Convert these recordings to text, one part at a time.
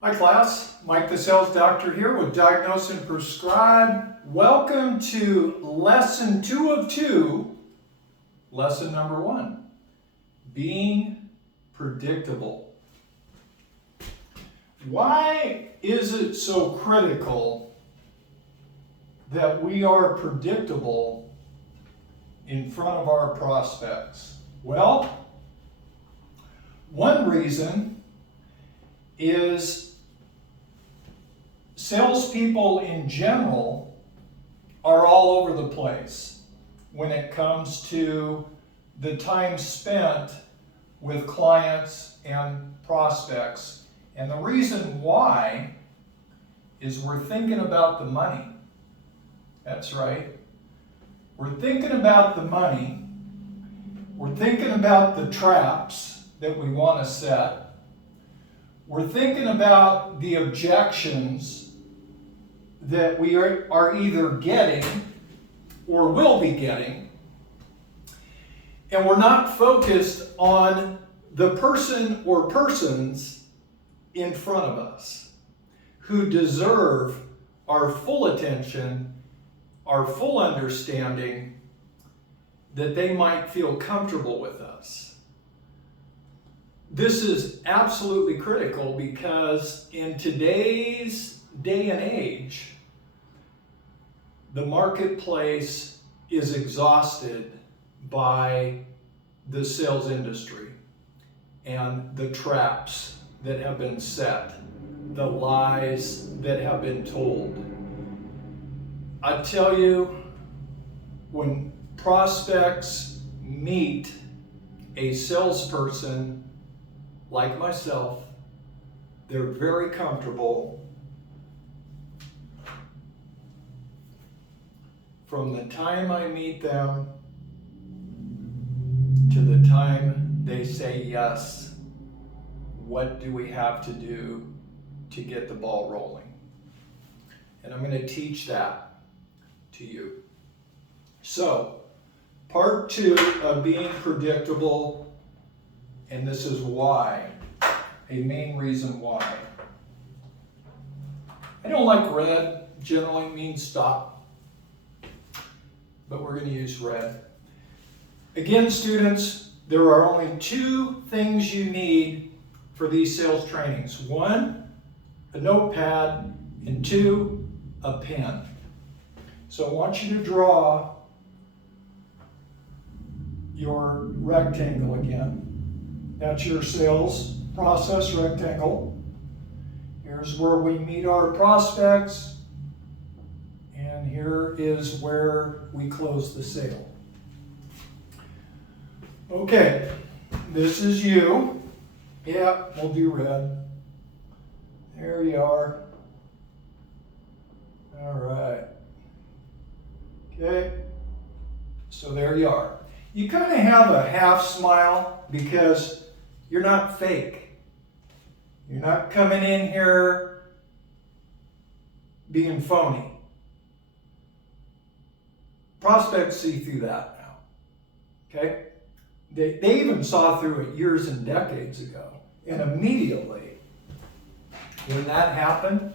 Hi class, Mike the Sales Doctor here with Diagnose and Prescribe. Welcome to lesson 2 of 2, lesson number 1, being predictable. Why is it so critical that we are predictable in front of our prospects? Well, one reason is salespeople in general are all over the place when it comes to the time spent with clients and prospects. And the reason why is we're thinking about the money. That's right. We're thinking about the money. We're thinking about the traps that we want to set. We're thinking about the objections that we are either getting or will be getting, and we're not focused on the person or persons in front of us who deserve our full attention, our full understanding, that they might feel comfortable with us. This is absolutely critical because in today's day and age, the marketplace is exhausted by the sales industry and the traps that have been set, the lies that have been told. I tell you, when prospects meet a salesperson like myself, they're very comfortable from the time I meet them to the time they say yes. What do we have to do to get the ball rolling? And I'm going to teach that to you. So, part 2 of being predictable, and this is why, a main reason why. I don't like red, generally means stop, but we're going to use red. Again, students, there are only 2 things you need for these sales trainings. 1, a notepad, and 2, a pen. So I want you to draw your rectangle again. That's your sales process rectangle. Here's where we meet our prospects. And here is where we close the sale. Okay, this is you. Yeah, we'll do red. There you are. All right. Okay, so there you are. You kind of have a half smile because you're not fake. You're not coming in here being phony. Prospects see through that now, okay? They even saw through it years and decades ago. And immediately, when that happened,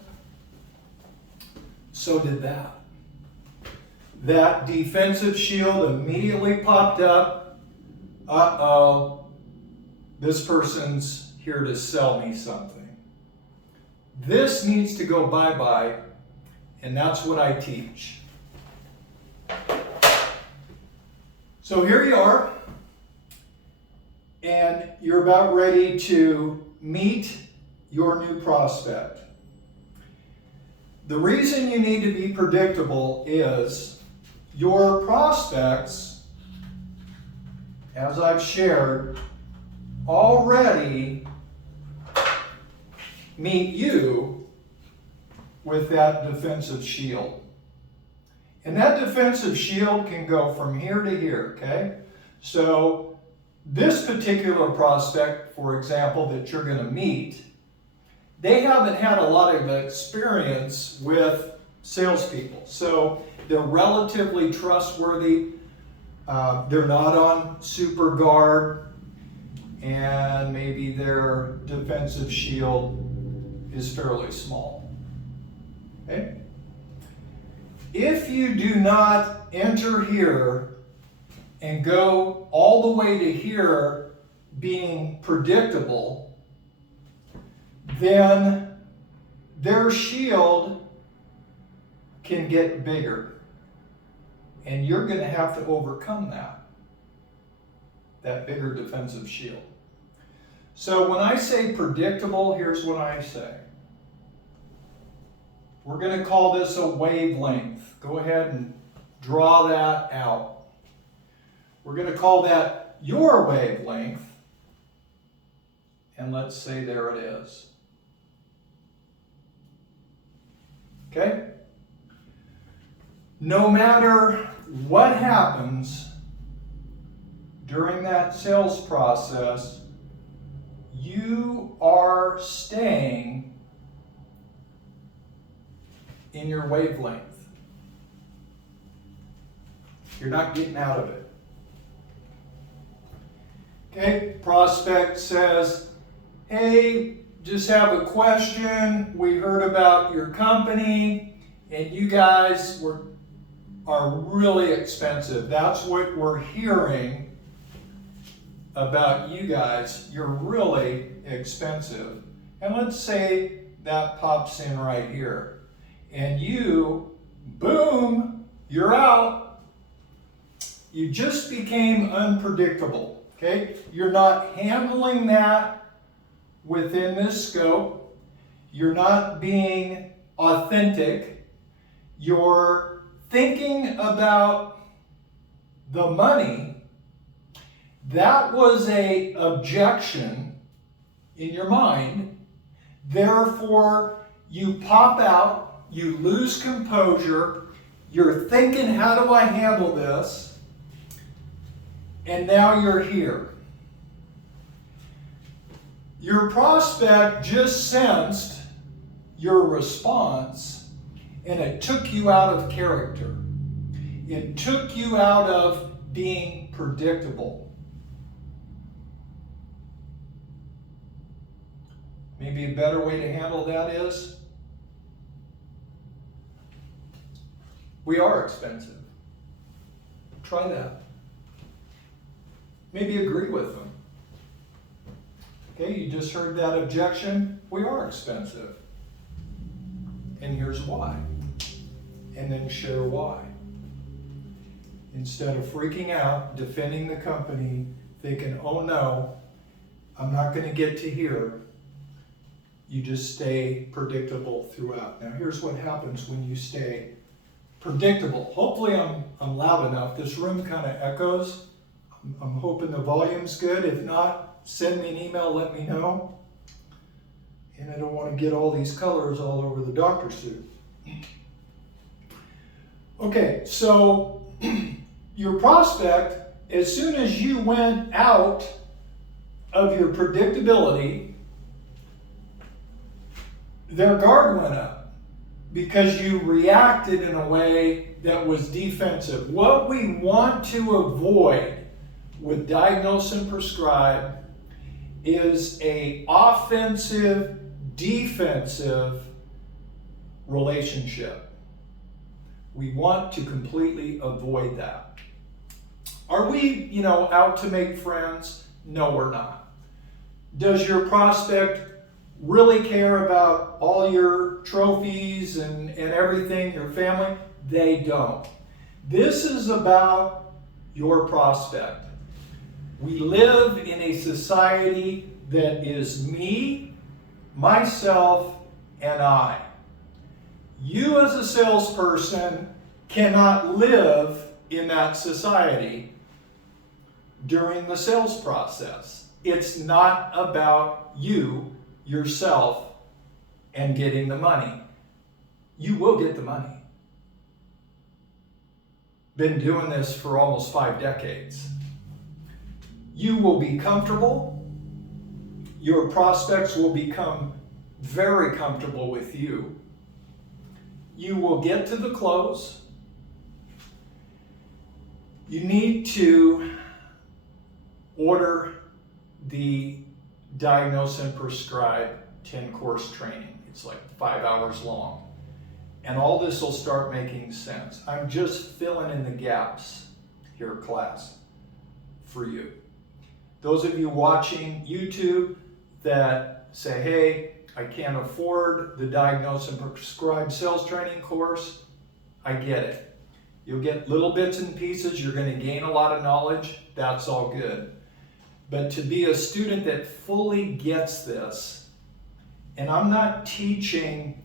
so did that. That defensive shield immediately popped up. Uh-oh, this person's here to sell me something. This needs to go bye-bye, and that's what I teach. So here you are, and you're about ready to meet your new prospect. The reason you need to be predictable is your prospects, as I've shared, already meet you with that defensive shield. And that defensive shield can go from here to here, okay? So this particular prospect, for example, that you're going to meet, they haven't had a lot of experience with salespeople. So they're relatively trustworthy. They're not on super guard, and maybe their defensive shield is fairly small. Okay? If you do not enter here and go all the way to here being predictable, then their shield can get bigger. And you're going to have to overcome that bigger defensive shield. So when I say predictable, here's what I say. We're going to call this a wavelength. Go ahead and draw that out. We're going to call that your wavelength. And let's say there it is. Okay? No matter what happens during that sales process, you are staying in your wavelength. You're not getting out of it. Okay, prospect says, hey, just have a question. We heard about your company and you guys are really expensive. That's what we're hearing about you guys. You're really expensive. And let's say that pops in right here. And you, boom, you're out. You just became unpredictable. Okay? You're not handling that within this scope. You're not being authentic. You're thinking about the money. That was an objection in your mind. Therefore, you pop out, you lose composure, you're thinking, how do I handle this? And now you're here. Your prospect just sensed your response, and it took you out of character. It took you out of being predictable. Maybe a better way to handle that is, we are expensive. Try that. Maybe agree with them. Okay, you just heard that objection. We are expensive. And here's why. And then share why. Instead of freaking out, defending the company, thinking, oh no, I'm not going to get to here, you just stay predictable throughout. Now here's what happens when you stay predictable. Hopefully I'm loud enough. This room kind of echoes. I'm hoping the volume's good. If not, send me an email, let me know. And I don't want to get all these colors all over the doctor suit. Okay, so your prospect, as soon as you went out of your predictability, their guard went up because you reacted in a way that was defensive. What we want to avoid with diagnose and prescribe is an offensive, defensive relationship. We want to completely avoid that. Are we, out to make friends? No, we're not. Does your prospect really care about all your trophies and everything, your family? They don't. This is about your prospect. We live in a society that is me, myself, and I. You as a salesperson cannot live in that society during the sales process. It's not about you, yourself, and getting the money. You will get the money. Been doing this for almost 5 decades. You will be comfortable. Your prospects will become very comfortable with you. You will get to the close. You need to order the Diagnose and Prescribe 10-course training. It's like 5 hours long. And all this will start making sense. I'm just filling in the gaps here, class, for you. Those of you watching YouTube that say, hey, I can't afford the Diagnose and Prescribe Sales Training course, I get it. You'll get little bits and pieces. You're going to gain a lot of knowledge. That's all good. But to be a student that fully gets this, and I'm not teaching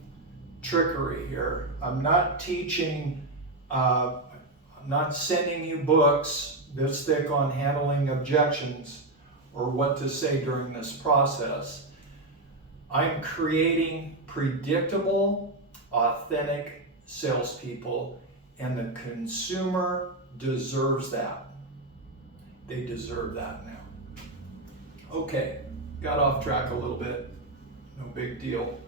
trickery here. I'm not teaching, I'm not sending you books this thick on handling objections or what to say during this process. I'm creating predictable, authentic salespeople, and the consumer deserves that. They deserve that now. Okay, got off track a little bit. No big deal.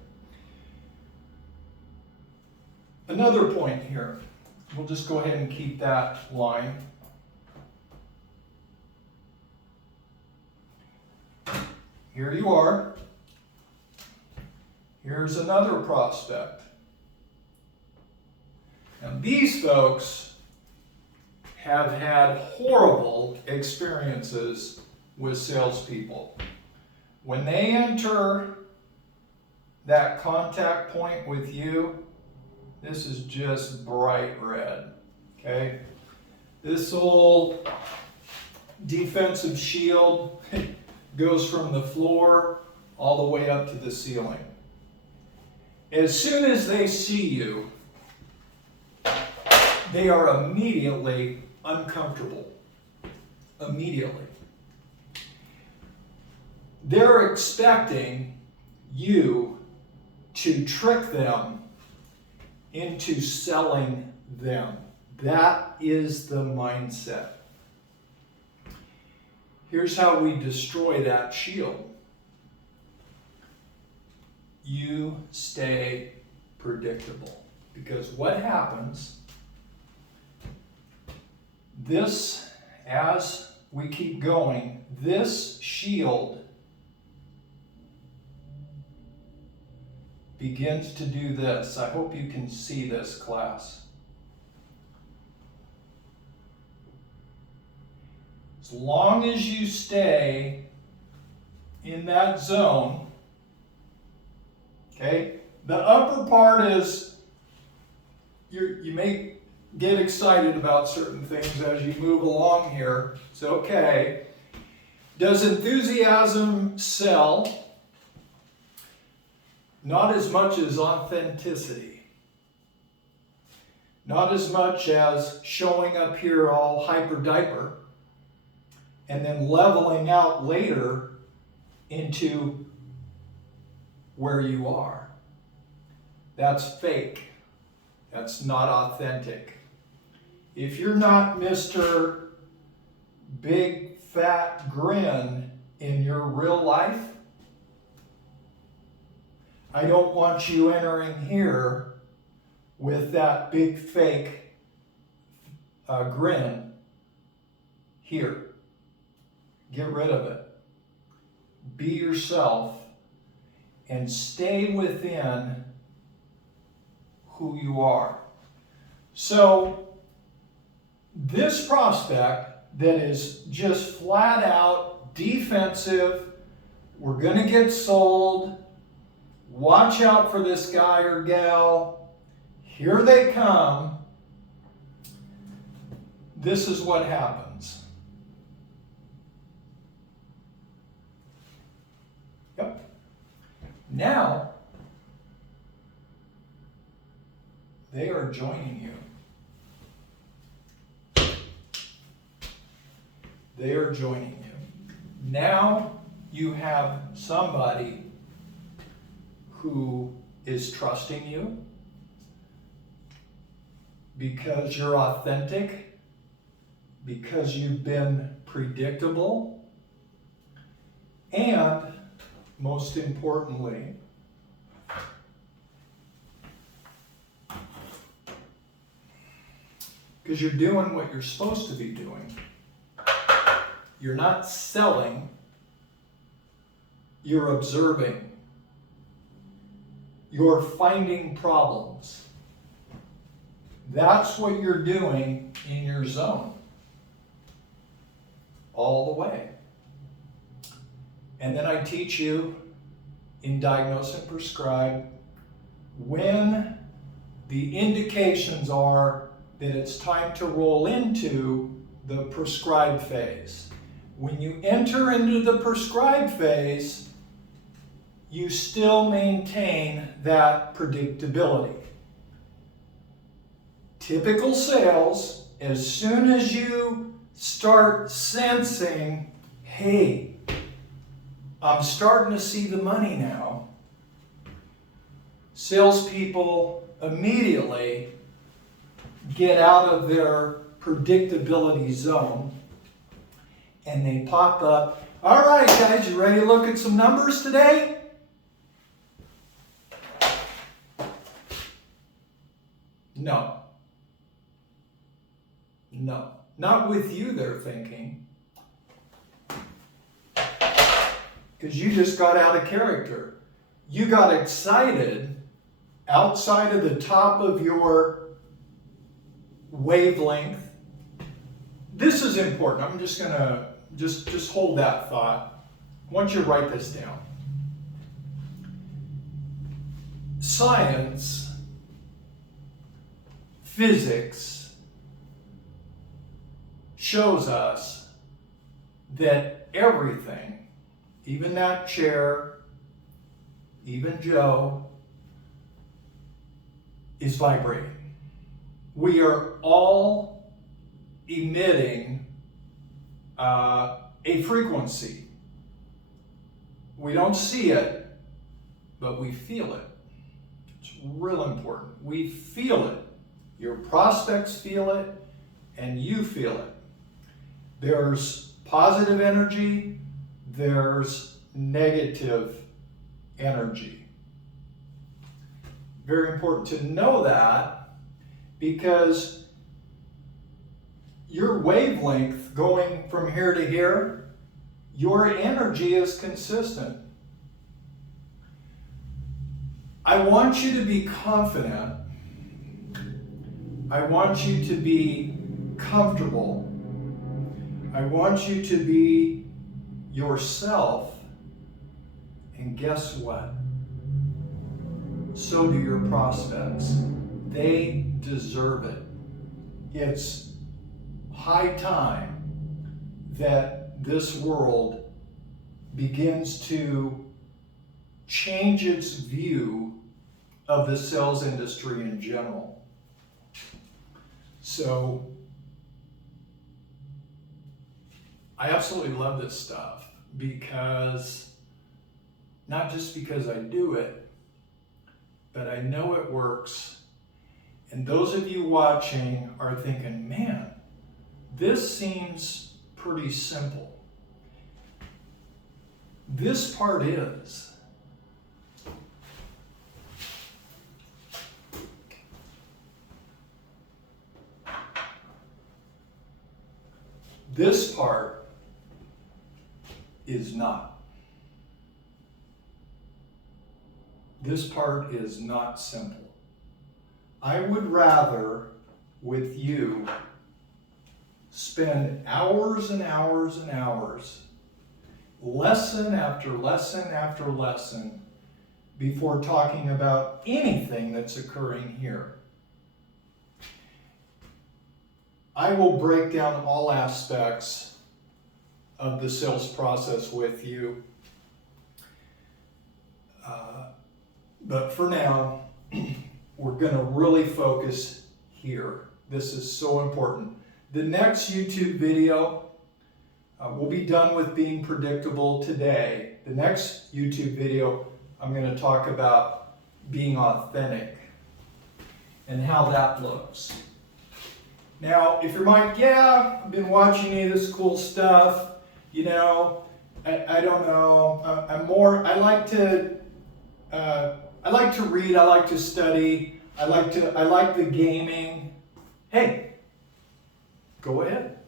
Another point here. We'll just go ahead and keep that line. Here you are. Here's another prospect. Now these folks have had horrible experiences with salespeople. When they enter that contact point with you, this is just bright red, okay? This old defensive shield goes from the floor all the way up to the ceiling. As soon as they see you, they are immediately uncomfortable. Immediately. They're expecting you to trick them into selling them. That is the mindset. Here's how we destroy that shield. You stay predictable. Because what happens, this, as we keep going, this shield begins to do this. I hope you can see this, class. As long as you stay in that zone, okay, the upper part is, you may get excited about certain things as you move along here. It's okay. Does enthusiasm sell? Not as much as authenticity. Not as much as showing up here all hyper-diaper and then leveling out later into where you are. That's fake. That's not authentic. If you're not Mr. Big Fat Grin in your real life, I don't want you entering here with that big fake grin here. Get rid of it. Be yourself and stay within who you are. So this prospect that is just flat out defensive, we're going to get sold, watch out for this guy or gal, here they come, this is what happens. Yep. Now, they are joining you. They are joining you. Now you have somebody who is trusting you because you're authentic, because you've been predictable, and most importantly, because you're doing what you're supposed to be doing. You're not selling, you're observing. you're finding problems. That's what you're doing in your zone. All the way. And then I teach you in Diagnose and Prescribe when the indications are that it's time to roll into the prescribe phase. When you enter into the prescribe phase, you still maintain that predictability. Typical sales, as soon as you start sensing, hey, I'm starting to see the money now, salespeople immediately get out of their predictability zone and they pop up. All right, guys, you ready to look at some numbers today? No. No. Not with you, they're thinking. Because you just got out of character. You got excited outside of the top of your wavelength. This is important. I'm just going to just hold that thought. I want you to write this down. Science, physics shows us that everything, even that chair, even Joe, is vibrating. We are all emitting a frequency. We don't see it, but we feel it. It's real important. We feel it. Your prospects feel it, and you feel it. There's positive energy, there's negative energy. Very important to know that, because your wavelength going from here to here, your energy is consistent. I want you to be confident. I want you to be comfortable. I want you to be yourself. And guess what? So do your prospects. They deserve it. It's high time that this world begins to change its view of the sales industry in general. So, I absolutely love this stuff because, not just because I do it, but I know it works. And those of you watching are thinking, man, this seems pretty simple. This part is. This part is not. This part is not simple. I would rather, with you, spend hours and hours and hours, lesson after lesson after lesson, before talking about anything that's occurring here. I will break down all aspects of the sales process with you. But for now, we're going to really focus here. This is so important. The next YouTube video, we'll be done with being predictable today. The next YouTube video, I'm going to talk about being authentic and how that looks. Now, if you're like, yeah, I've been watching any of this cool stuff, you know, I don't know, I like to read, I like to study, I like the gaming. Hey, go ahead.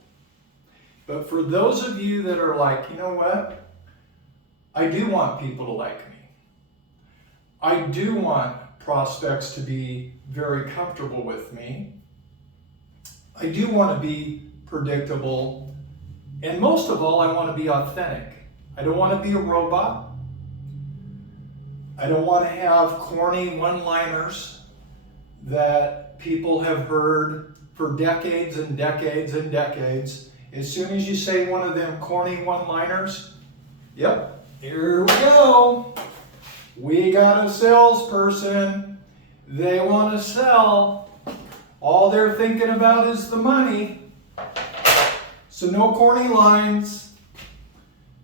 But for those of you that are like, you know what? I do want people to like me. I do want prospects to be very comfortable with me. I do want to be predictable, and most of all, I want to be authentic. I don't want to be a robot. I don't want to have corny one-liners that people have heard for decades and decades and decades. As soon as you say one of them corny one-liners, yep, here we go. We got a salesperson. They want to sell. All they're thinking about is the money. So no corny lines,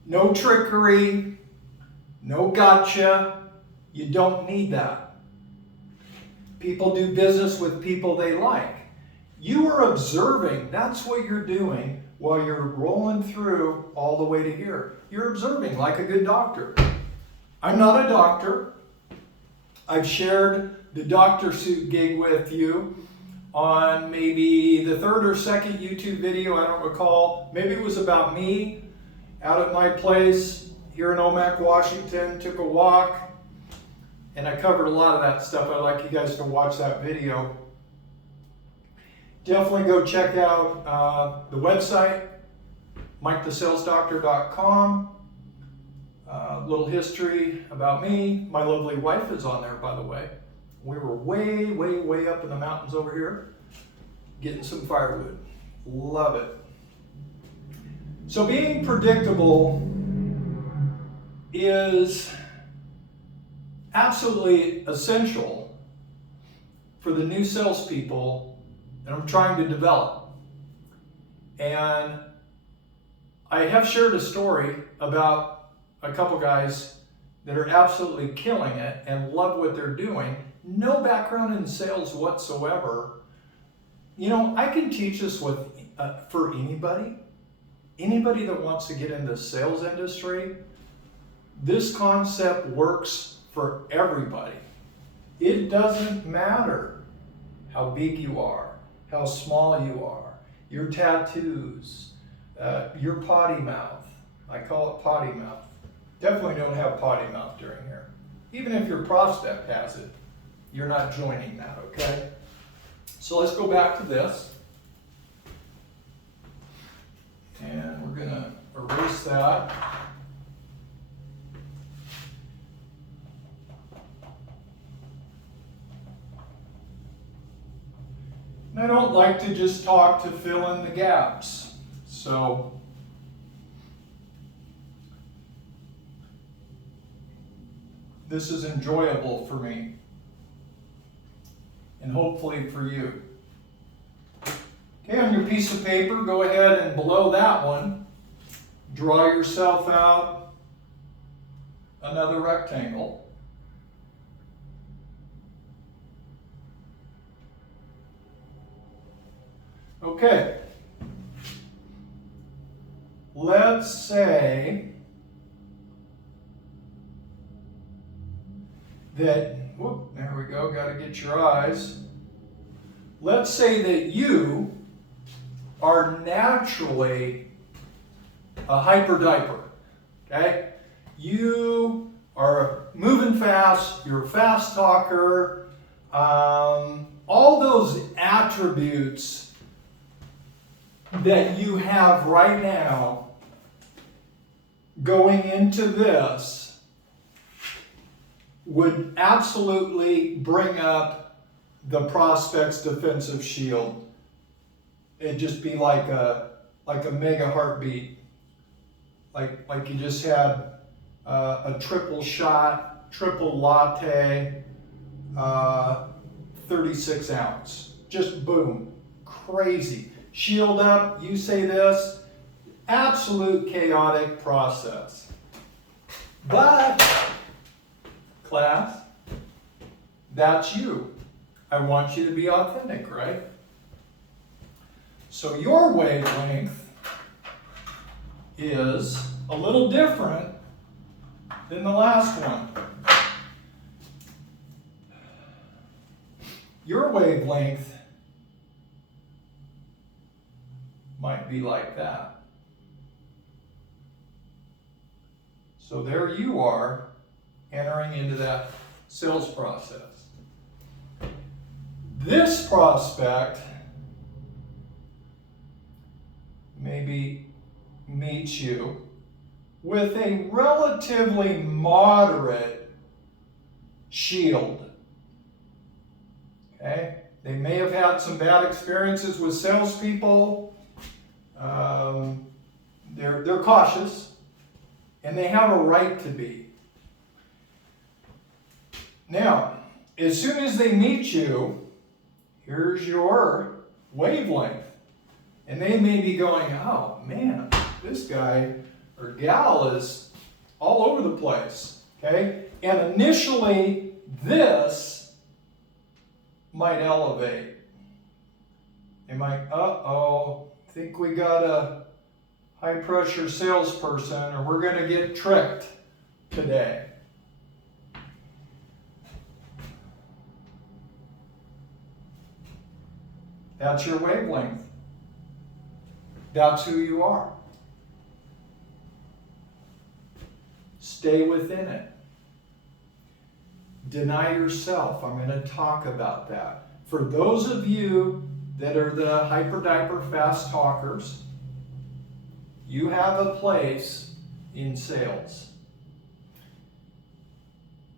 no trickery, no gotcha. You don't need that. People do business with people they like. You are observing. That's what you're doing while you're rolling through all the way to here. You're observing like a good doctor. I'm not a doctor. I've shared the doctor suit gig with you on maybe the third or second YouTube video, I don't recall. Maybe it was about me out at my place here in Omak, Washington, took a walk, and I covered a lot of that stuff. I'd like you guys to watch that video. Definitely go check out the website, TheSalesDoctor.com. Little history about me. My lovely wife is on there, by the way. We were way, way, way up in the mountains over here getting some firewood. Love it. So being predictable is absolutely essential for the new salespeople that I'm trying to develop. And I have shared a story about a couple guys that are absolutely killing it and love what they're doing. No background in sales whatsoever. You know, I can teach this with for anybody that wants to get into the sales industry. This concept works for everybody. It doesn't matter how big you are, how small you are, your tattoos, your potty mouth. I call it potty mouth. Definitely don't have potty mouth during here. Even if your prospect has it, you're not joining that, okay? So let's go back to this. And we're going to erase that. And I don't like to just talk to fill in the gaps. So this is enjoyable for me, and hopefully for you. Okay, on your piece of paper, go ahead and below that one, draw yourself out another rectangle. Okay, let's say that, whoop, there we go, got to get your eyes. Let's say that you are naturally a hyper diaper, okay? You are moving fast, you're a fast talker, all those attributes that you have right now going into this would absolutely bring up the prospect's defensive shield. It'd just be like a mega heartbeat, like you just had a triple shot, triple latte, 36 ounce, just boom, crazy. Shield up, you say this, absolute chaotic process. But, class, that's you. I want you to be authentic, right? So your wavelength is a little different than the last one. Your wavelength might be like that. So there you are entering into that sales process. This prospect maybe meets you with a relatively moderate shield. Okay? They may have had some bad experiences with salespeople. They're cautious, and they have a right to be. Now, as soon as they meet you, here's your wavelength. And they may be going, oh man, this guy or gal is all over the place. Okay? And initially, this might elevate. They might, think we got a high pressure salesperson, or we're going to get tricked today. That's your wavelength. That's who you are. Stay within it. Deny yourself. I'm going to talk about that. For those of you that are the hyper-diaper fast talkers, you have a place in sales.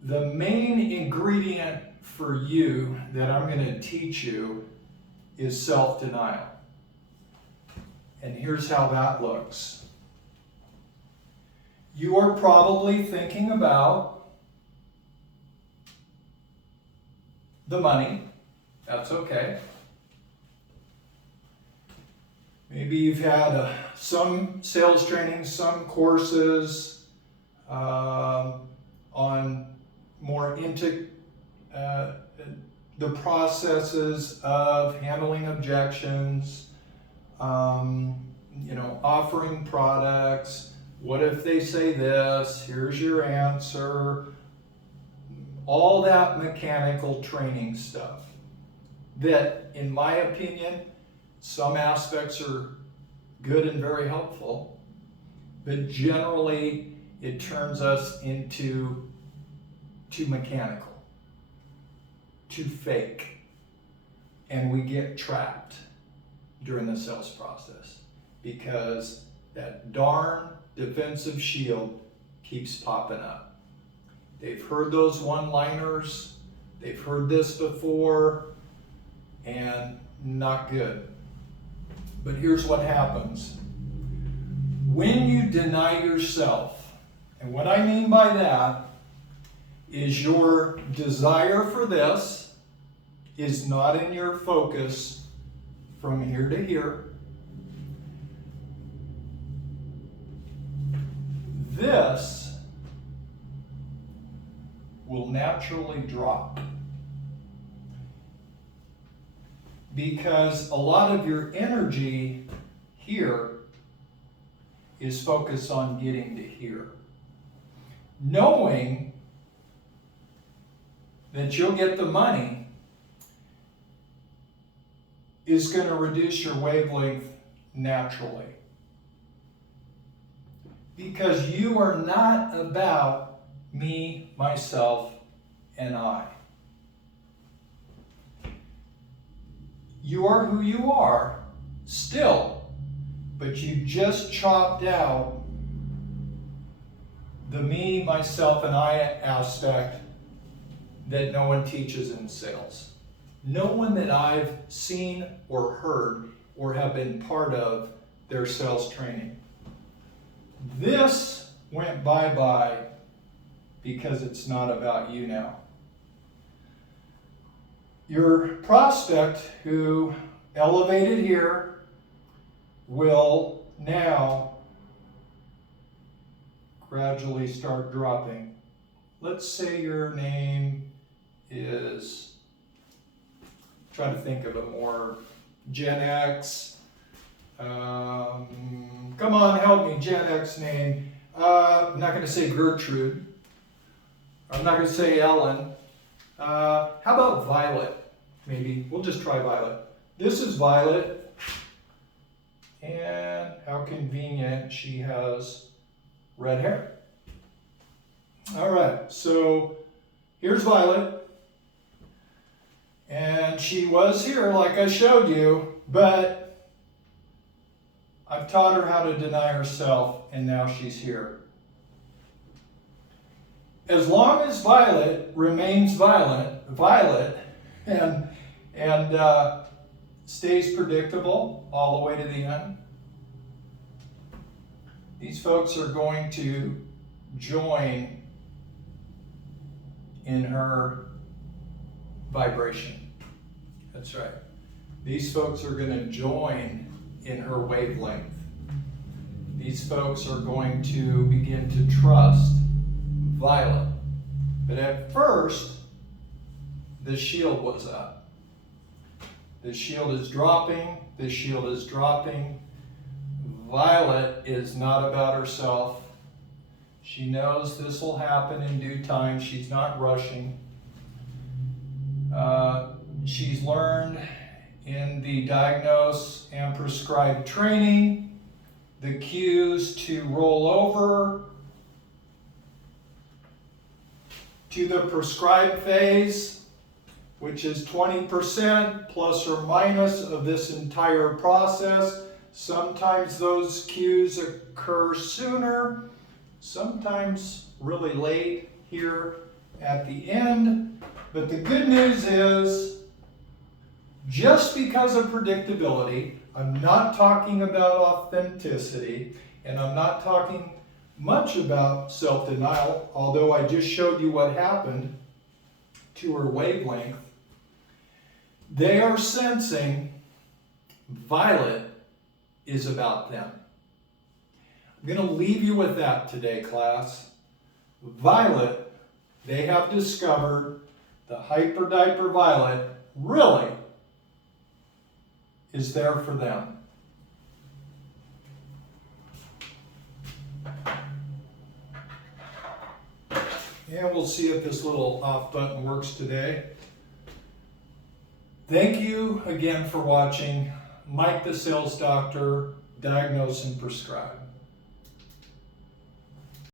The main ingredient for you that I'm going to teach you is self-denial. And here's how that looks. You are probably thinking about the money. That's okay. Maybe you've had some sales training, some courses on more into the processes of handling objections, offering products. What if they say this? Here's your answer. All that mechanical training stuff that, in my opinion, some aspects are good and very helpful, but generally it turns us into too mechanical, too fake, and we get trapped during the sales process because that darn defensive shield keeps popping up. They've heard those one-liners, they've heard this before, and not good. But here's what happens. When you deny yourself, and what I mean by that is your desire for this is not in your focus from here to here. This will naturally drop because a lot of your energy here is focused on getting to here. Knowing that you'll get the money is going to reduce your wavelength naturally. Because you are not about me, myself, and I. You are who you are still, but you just chopped out the me, myself, and I aspect that no one teaches in sales. No one that I've seen or heard or have been part of their sales training. This went bye-bye because it's not about you now. Your prospect who elevated here will now gradually start dropping. Let's say your name is, try to think of a more Gen X. Come on, help me, Gen X name. I'm not going to say Gertrude. I'm not going to say Ellen. How about Violet? Maybe. We'll just try Violet. This is Violet. And how convenient, she has red hair. All right, so here's Violet. And And she was here like I showed you, but I've taught her how to deny herself, and now she's here. As long as Violet remains Violet, and stays predictable all the way to the end, these folks are going to join in her vibration. That's right. These folks are going to join in her wavelength. These folks are going to begin to trust Violet. But at first, the shield was up. The shield is dropping. The shield is dropping. Violet is not about herself. She knows this will happen in due time. She's not rushing. She's learned in the diagnose and prescribe training the cues to roll over to the prescribed phase, which is 20% plus or minus of this entire process. Sometimes those cues occur sooner, sometimes really late here at the end. But the good news is, just because of predictability, I'm not talking about authenticity, and I'm not talking much about self-denial, although I just showed you what happened to her wavelength. They are sensing Violet is about them. I'm going to leave you with that today, class. Violet, they have discovered the hyper-diaper Violet really is there for them. And we'll see if this little off button works today. Thank you again for watching Mike the Sales Doctor, Diagnose and Prescribe.